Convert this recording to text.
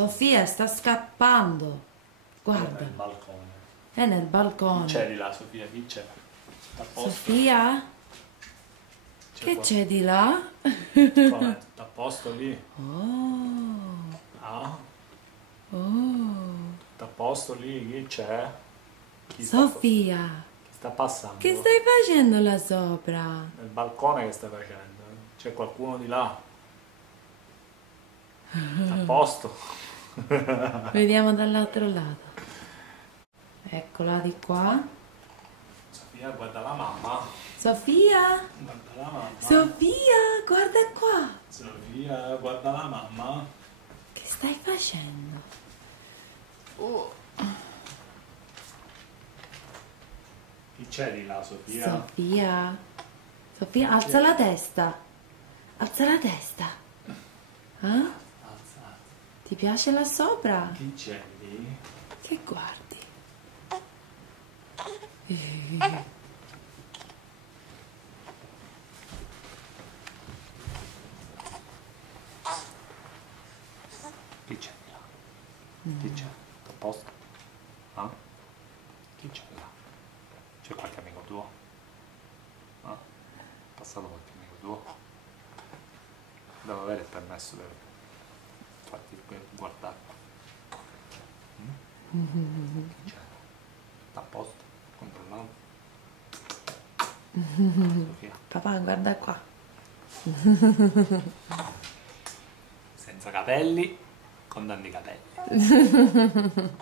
Sofia sta scappando. Guarda, Nel balcone. è nel balcone. Chi c'è di là, Sofia? Chi c'è? A posto? Sofia? Che qua? c'è di là? Com'è? Tutto a posto lì? Oh, Ah? oh. Tutto a posto lì? Chi c'è? Chi Sofia, sta passando? che stai facendo là sopra? Nel balcone che stai facendo? C'è qualcuno di là? A posto? Vediamo dall'altro lato. Eccola di qua. Sofia, guarda la mamma. Sofia, Guarda la mamma. Sofia, guarda qua. Sofia, guarda la mamma. Che stai facendo? Chi c'è di là, Sofia? Sofia, Sofia, alza la testa. Alza la testa. Eh? Alza. Ti piace là sopra? Chi c'è lì? Che guardi? Chi c'è di là? Chi c'è? A posto? Ah? Chi c'è là? C'è qualche amico tuo? Ah? È passato qualche amico tuo? Devo avere il permesso per farti guardare. Chi c'è? Tutto a posto? Controllato? Sofia, Papà, guarda qua. senza capelli, con tanti capelli.